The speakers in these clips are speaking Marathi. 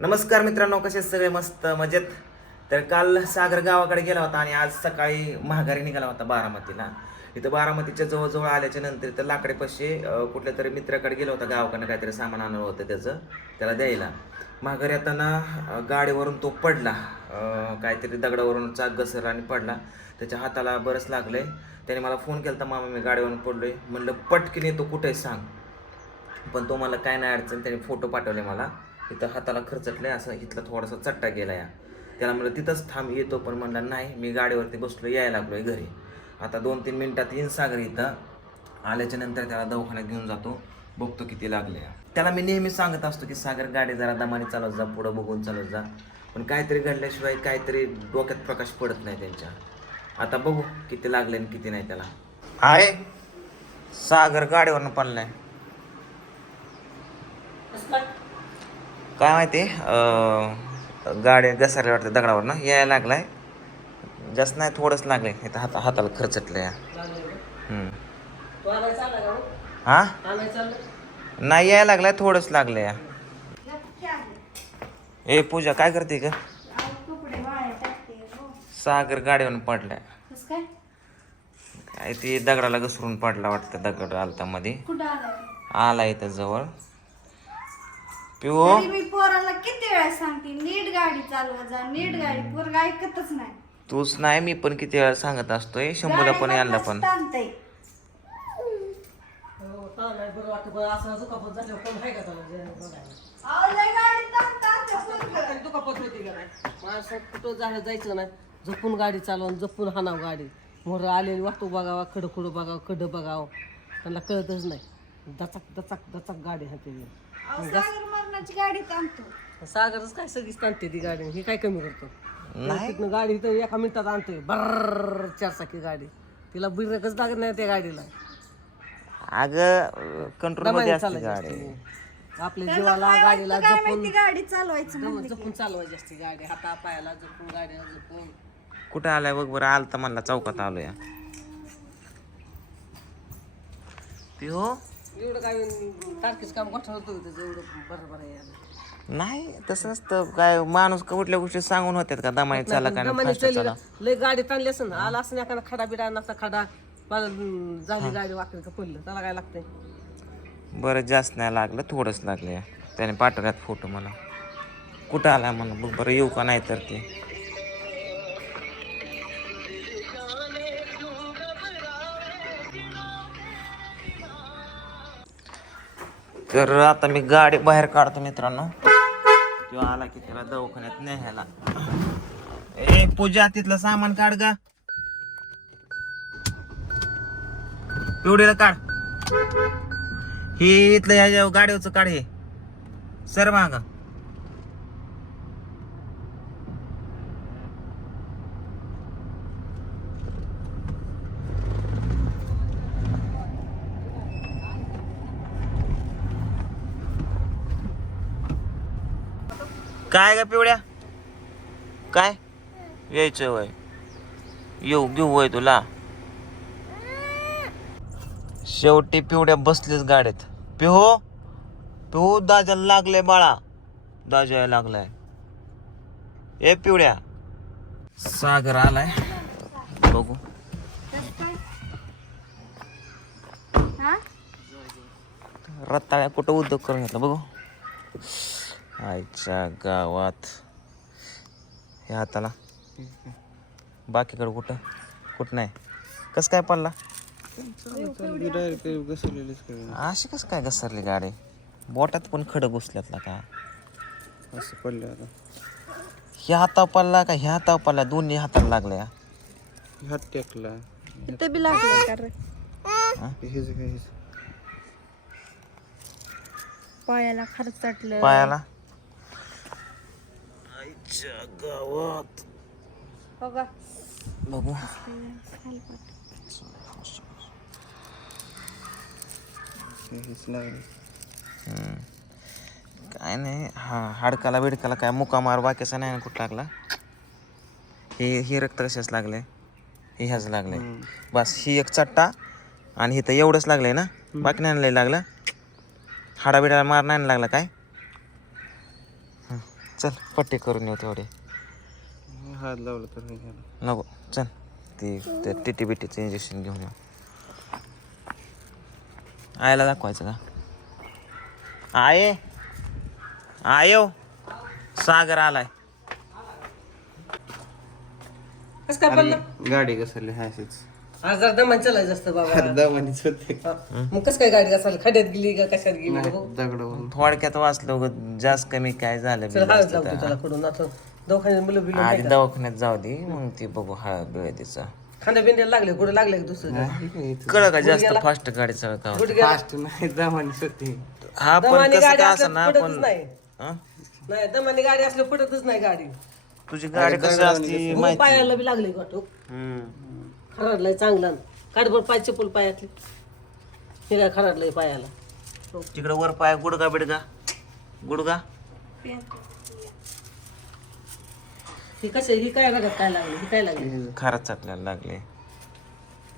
नमस्कार मित्रांनो कसे सगळे? मस्त मजेत? तर काल सागर गावाकडे गेला होता आणि आज सकाळी महागारी निघाला होता बारामतीला. इथं बारामतीच्या जवळजवळ आल्याच्यानंतर इथं लाकडेपाशी कुठल्या तरी मित्राकडे गेला होता गावाकडनं काहीतरी सामान आणलं होतं त्याचं त्याला द्यायला. माघारी येताना गाडीवरून तो पडला. काहीतरी दगडावरून चाक घसरला आणि पडला. त्याच्या हाताला बरंच लागलंय. त्याने मला फोन केला मामा मी गाडीवरून पडलोय. म्हणलं पटकीन येतो कुठे सांग. पण तो मला काय नाही अडचण. त्याने फोटो पाठवले मला. इथं हाताला खरचटले असं इथला थोडासा चट्टा गेला या त्याला म्हणलं तिथंच थांब येतो. पण म्हणलं नाही मी गाडीवरती बसलो यायला लागलोय घरी. आता दोन तीन मिनिटात येईन सागर इथं. आल्याच्यानंतर त्याला दवाखान्यात घेऊन जातो. बघतो किती लागले त्याला मी नेहमी सांगत असतो की सागर गाडी जरा दमाने चालत जा पुढं बघून चालत जा. पण काहीतरी घडल्याशिवाय काहीतरी डोक्यात प्रकाश पडत नाही त्यांच्या. आता बघू किती लागले आणि किती नाही त्याला. आहे सागर गाडीवरनं पडलाय. काय माहिती अं, गाडी घसरली वाटतं दगडावर ना यायला लागलाय. जास्त नाही थोडंच लागलंय. इथं हात हाताला खरचटलंय हम्म. हा? नाही यायला लागलाय थोडंच लागलंय. ए पूजा काय करते हो. सागर गाडीवरून पडलाय. काय काय ते दगडाला घसरून पडला वाटतं दगड आलता मध्ये आला इथं जवळ. पिओ तरी मी पोराला किती वेळा सांगते नीट गाडी चालवा जा नीट गाडी. पोरगा ऐकतच नाही. तूच नाही मी पण किती वेळा सांगत असतोय. शंभूला पण यायला पण. ताणतंय अहो, लय गाडी ताण- ताणते पोरगं. दुखापत होती का नाही माणसं कुठं झालं जायचं नाही. जपून गाडी चालवून जपून हाणाव गाडी. मोर आलेली वाहतूक बघावा खडं खुडं बघावं खड्डं बघावं. त्यांना कळतच नाही. दचक दचक दचक गाडी हाते सागर गाडी सागरच काय सगळीच आणते ती गाडी ही काय कमी करतो? तिथनं गाडी इथं एका मिनिटात आणतोय. बर्र चारचाकी गाडी. तिला बिरकच लागत नाही त्या गाडीला. अगं कंट्रोलमध्ये असते चालायची गाडी. असते. आपल्या जीवाला गाडीला काय जपून माहिती गाडी चालवायचं म्हणलं. जपून चालवायची असते गाडी. हाता पायाला जपून गाड्या जपून. कुठं आलाय बघ बरं आलता म्हणला चौकात आलो या पिओ एवढं काय तारखेच काम गोठा होतं का त्याचं एवढं बरोबर आहे यार. नाही तसं नसतं काय माणूस का कुठल्या गोष्टी सांगून होत्यात का? दमाने चाला का फास्ट चाला लय गाडी ताणली असेल ना आला असं एखादा खडा बिडा नसता खडा मला झाली गाडी वाकडी का पडलं. त्याला काय लागतंय? बरं जास्त नाही लागलं थोडंच लागलं. त्याने पाठवल्यात फोटो मला. कुठं मला बघ बरं येऊ का नाही तर ते? तर आता मी गाडी बाहेर काढतो मित्रांनो. किंवा आला की त्याला दवाखान्यात न्यायला. ए पूजा तिथलं सामान काढ गा. पिवडीला काढ. हे इथलं ह्या गाडीवरचं काढ हे. सर मागा. काय ग पिवड्या काय? यायचं वय. येऊ घेऊ वय तुला. शेवटी पिवड्या बसलीच गाडीत. पिहो? पिहू दाजाला लागले बाळा. दाजायला लागलाय. ए पिवड्या सागर आलाय. बघू. रताळ्या कुठं उद्योग करून घेतला? बघू. आईच्या गावात. हे हाताला. बाकीकडं कुठं? कुठं नाही. कसं काय पडला? अशी कसं काय घसरली गाडी? बोटात पण खडं घुसल्यातला का? असं पडलं आता. ह्या हातावर पडला का ह्या हातावर पडला? दोन्ही हाताला लागल्या. हात टेकला. इथं बी लागलं का रे? हेच काय हेच? पायाला खरचटलं. पायाला? आईच्या गावात हो बघू. हम्म. काय नाही हा हाडकाला बिडकाला काय मुका मार बाकीचा नाही ना कुठं लागला? हे हे रक्त कशाच लागले? हे ह्याच लागले. बस ही एक चट्टा आणि इथं एवढंच लागलंय ना? बाकी नाही लागलं? हाडाबिडाला मार नाही ना लागला काय? हं, चल पट्टी करून येऊ तेवढे. हात लावला तर झालं. नको चल. ते टिटी बिटीचं इंजेक्शन घेऊन येऊ. आयला दाखवायचं का? आये आयो सागर आलाय. कसं काय पडलं? गाडी घसरली हा अशीच आज जर दमान चालायचं असतं बाबा. दमानीच होते. हा. मग कसं काय गाडी घासायला खड्यात गेली का कशात गेली बघू. दगड थोडक्यात वाचलो उगाच जास्त कमी काय झालं चल बिलं हळद असतं लावतो तर. त्याला कडून आता दवाखान्यात मुलं बिलं आधी दवाखान्यात जाऊ दे मग ती बघू हळद बिळ तिचा खांद्या बिंद्याला लागले कुठे लागले का दुसरं कळ का जास्त फास्ट गाडी चालवता फास्ट नाही दमानीच होते. हा पण दमाने कसं गाडी असं ना पडतच पण नाही. हा? नाही दमाने गाडी असल्या पडतच नाही गाडी. तुझी गाडी कशी असती पायाला बी लागले का हम्म. खराडलाय चांगला काडभर पाय चप्पल पायातले. हे काय खराडलंय पायाला. तिकडे वर पाय गुडगा बिडगा गुडगा ही कसं ही काय लागत काय लागले? ही काय लागले? चाटल्याला लागले.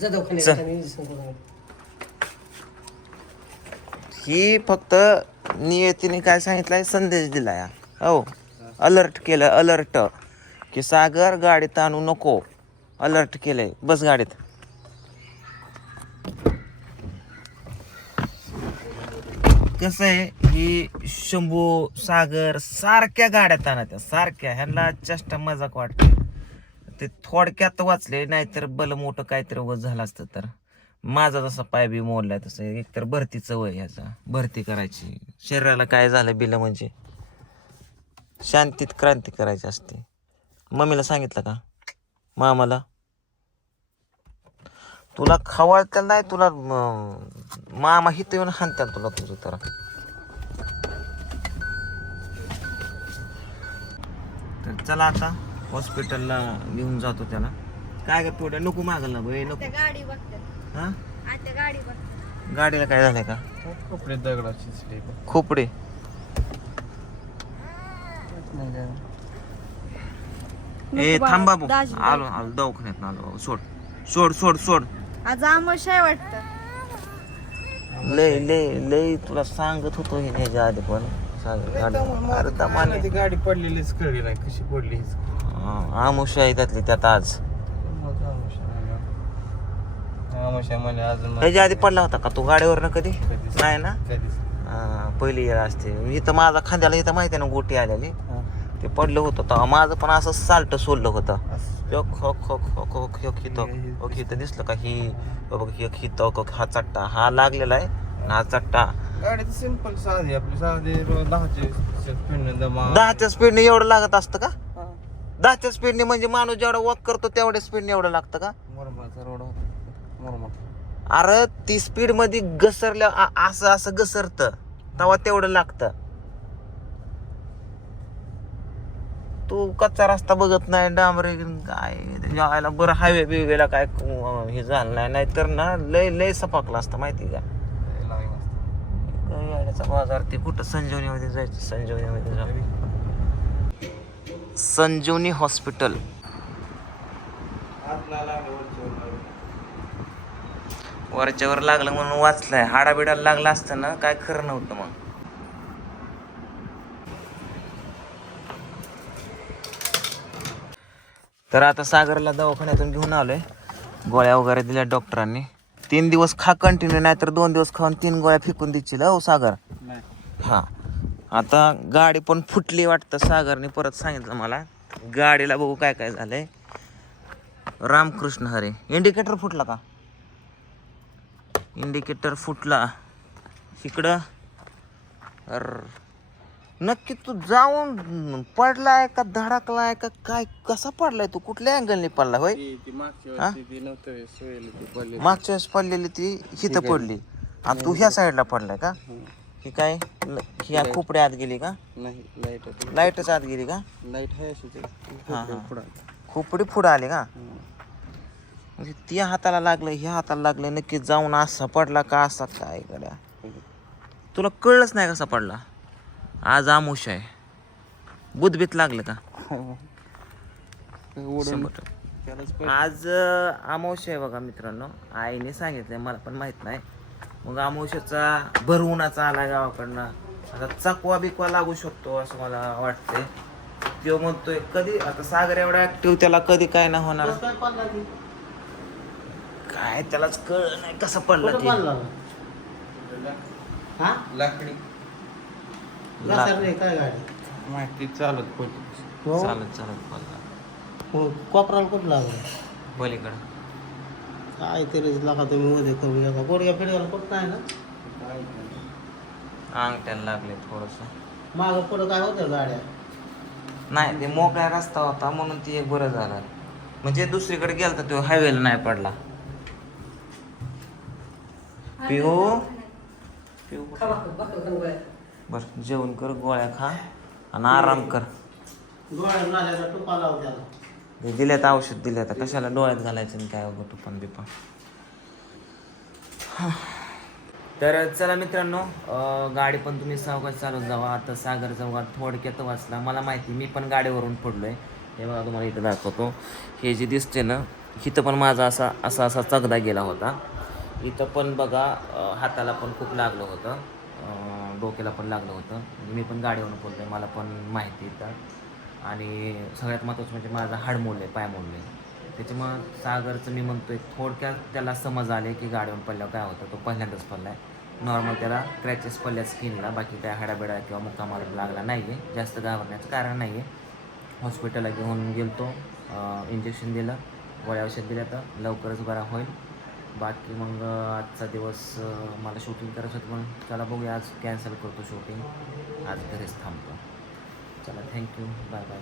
जा दवाखान्यात आणि इंजेक्शन करून आण. ही फक्त नियतीने काय सांगितलंय? संदेश दिलाय. हो. अलर्ट केलं अलर्ट की सागर गाडीत आणू नको. अलर्ट केलंय. बस गाडीत. कसं आहे ही शंभू सागर सारख्या गाड्यात आणत्या सारख्या ह्यांना चष्टा मजाक वाटते. ते थोडक्यात वाचले नाहीतर बल मोठं काहीतरी वज झालं असतं तर. माझा जसा पाय बी मोडलाय तसं एकतर भरतीचं वय ह्याचा. भरती करायची. शरीराला काय झालं बिलं म्हणजे? शांतीत क्रांती करायची असते. मम्मीला सांगितलं का? मामाला? तुला खवळत्याला नाही तुला मामा हिथं येऊन हाणत्याल तुला तुझं तर. चला आता हॉस्पिटलला घेऊन जातो त्याला. काय ग थोड्या नको मागल ना भाई नको. त्या गाडी हा? आता गाडी बघते. गाडीला काय झालंय का? कपडे दगडाची खोपडे. ए थांब. आलो आलो दवाखान्यात आलो बाबू. सोड सोड सोड सोड. आज आमोशाय वाटतं. लय लय लय तुला सांगत होतो हे ह्याच्या आधी पण. सागर गाडी अरे दमाने ती गाडी पडलेलीच कळली नाही कशी पडली हीच कळली. हा, आमुष्या आहे त्यातली त्यात आज. मग आमुष्या म्हणलं. आमुष्या म्हणे अजून ह्याच्या आधी पडला होता का तू गाडीवर कधी? कधीच. नाही ना? कधीच. हा, पहिली येळ असते. इथं माझा खांद्याला इथं माहिती आहे ना गोटी आलेली. हा. ते पडलं होतं. माझं पण असं साल्ट सोडलं होतं. असं. एक हक हक हक हक हक हिथं हक हिथं दिसलं का ही? बघ हिथं हक हा चट्टा हा लागलेला आहे. हा चट्टा. गाडी तर सिंपल साधी आपली साधी रोज दहाची स्पीड दमा दहाच्या स्पीडने एवढं लागत असतं का. दहाच्या स्पीडने म्हणजे माणूस जेवढा वॉक करतो तेवढ्या स्पीडने एवढं लागतं का? मुरमाचा रोड होता. अरे ती स्पीडमध्ये घसरल्या असं असं घसरत. तेव्हा तेवढं लागतं. तू कच्चा रस्ता बघत नाही डांबरे काय यायला बरं हायवे बिवेला काय हे झालं नाही नाहीतर ना लय लय सपाकला असतं माहिती का? यायचा बाजार ते कुठं? संजीवनीमध्ये जायचं संजीवनीमध्ये जाऊ संजीवनी हॉस्पिटल वरच्यावर लागलं म्हणून वाचलंय. हाडाबिडाला लागला असतं ना काय खरं नव्हतं मग. तर आता सागरला दवाखान्यातून घेऊन आलोय. गोळ्या वगैरे दिल्या डॉक्टरांनी. तीन दिवस खा कंटिन्यू नाही तर दोन दिवस खाऊन तीन गोळ्या फेकून देशील हो सागर. हा. आता गाडी पण फुटली वाटतं सागरने परत सांगितलं मला. गाडीला बघू काय काय झालंय. रामकृष्ण हरे. इंडिकेटर फुटला का? इंडिकेटर फुटला. इकडं. अर. नक्की तू जाऊन पडलाय का धडकलाय का काय? कसा पडलाय तू? कुठल्या अँगलने पडला होय? ती ती मागच्या हा? ती ती मागच्या वेळेस पडलेली ती हिथं पडली. आणि तू ह्या साईडला पडलाय का? ही काय? ल- ह्या खोपडे आत गेली का? नाही लाइट लाईटच आत गेली का? लाइट आहे अशी ते. हा, हा. पुढं. खोपडी पुढं आली का? हम्म. म्हणजे त्या हाताला लागलं ह्या हाताला लागलं नक्की जाऊन असा पडला का असा काय गड्या? तुला कळलंच नाही कसा पडला? आज आमुष आहे. बुधबीत लागलं का? ओढून शंभर टक्के. त्यालाच पड- आज अमावस्या आहे बघा मित्रांनो. आईने सांगितलंय मला पण माहीत नाही. मग अमावस्याचा भर उन्हाचा आला गावाकडनं. आता चकवा बिकवा लागू शकतो असं मला वाटतंय. तो म्हणतोय कधी? आता सागर एवढा ऍक्टिव्ह त्याला कधी काय नाही होणार. काय पडला ती? काय त्यालाच कळ नाही कसं पडलं कुठं ते? पडला? हा? लाकडी. घसरली काय गाडी? माहिती चालत होती हो? चालत चालत पडला. हो, कोपराला कुठं लागलं? पलीकडं. काय तरी लागा तुम्ही मध्ये कमी नका गोडग्या पिढ्याला कुठं नाही ना? अंगठ्याला लागले थोडस. मागं पुढं काय होतं गाड्या? नाही ते मोकळा रस्ता होता म्हणून ती एक बरं झालं. म्हणजे दुसरीकडे गेलता तो हायवेला नाही पडला. पिऊ? पिऊ बर जेवण कर गोळ्या खा आणि आराम कर. डोळ्यात नाल्याचा टुपा लाव त्याला ते दिल्यात औषध दिले आता कशाला डोळ्यात घालायचं आणि काय उगं तुपन बिपन? तर चला मित्रांनो अं, गाडी पण तुम्ही सावकाश चालवत जावा. आता सागर चौघात थोडक्यात वाचला. मला माहिती मी पण गाडीवरून पडलोय. हे बघा तुम्हाला इथं दाखवतो. हे जे दिसते ना इथं पण माझा असा असा असा चगदा गेला होता. इथं पण बघा अं, हाताला पण खूप लागलं होतं. डोक्याला पण लागलं होतं. मी पण गाडीवरून पडलोय मला पण माहिती येतात आणि सगळ्यात महत्त्वाचं म्हणजे माझा हाड आहे पाय आहे त्याच्यामुळं सागरचं मी म्हणतो आहे थोडक्यात त्याला समज आले की गाडीवरून पडल्यावर काय होतं? तो पहिल्यांदाच पडला आहे नॉर्मल त्याला क्रॅचेस पडल्या स्किनला बाकी काय हाडाबिडा किंवा मुक्कामार लागला नाही आहे जास्त घाबरण्याचं कारण नाही आहे हॉस्पिटलला घेऊन गेलतो इंजेक्शन दिलं गोळ्या औषध दिलं तर लवकरच बरा होईल. बाकी मग आजचा दिवस मला शूटिंग करायचं होतं मग चला बघूया आज कॅन्सल करतो शूटिंग आज घरीच थांबतो. चला थँक्यू बाय बाय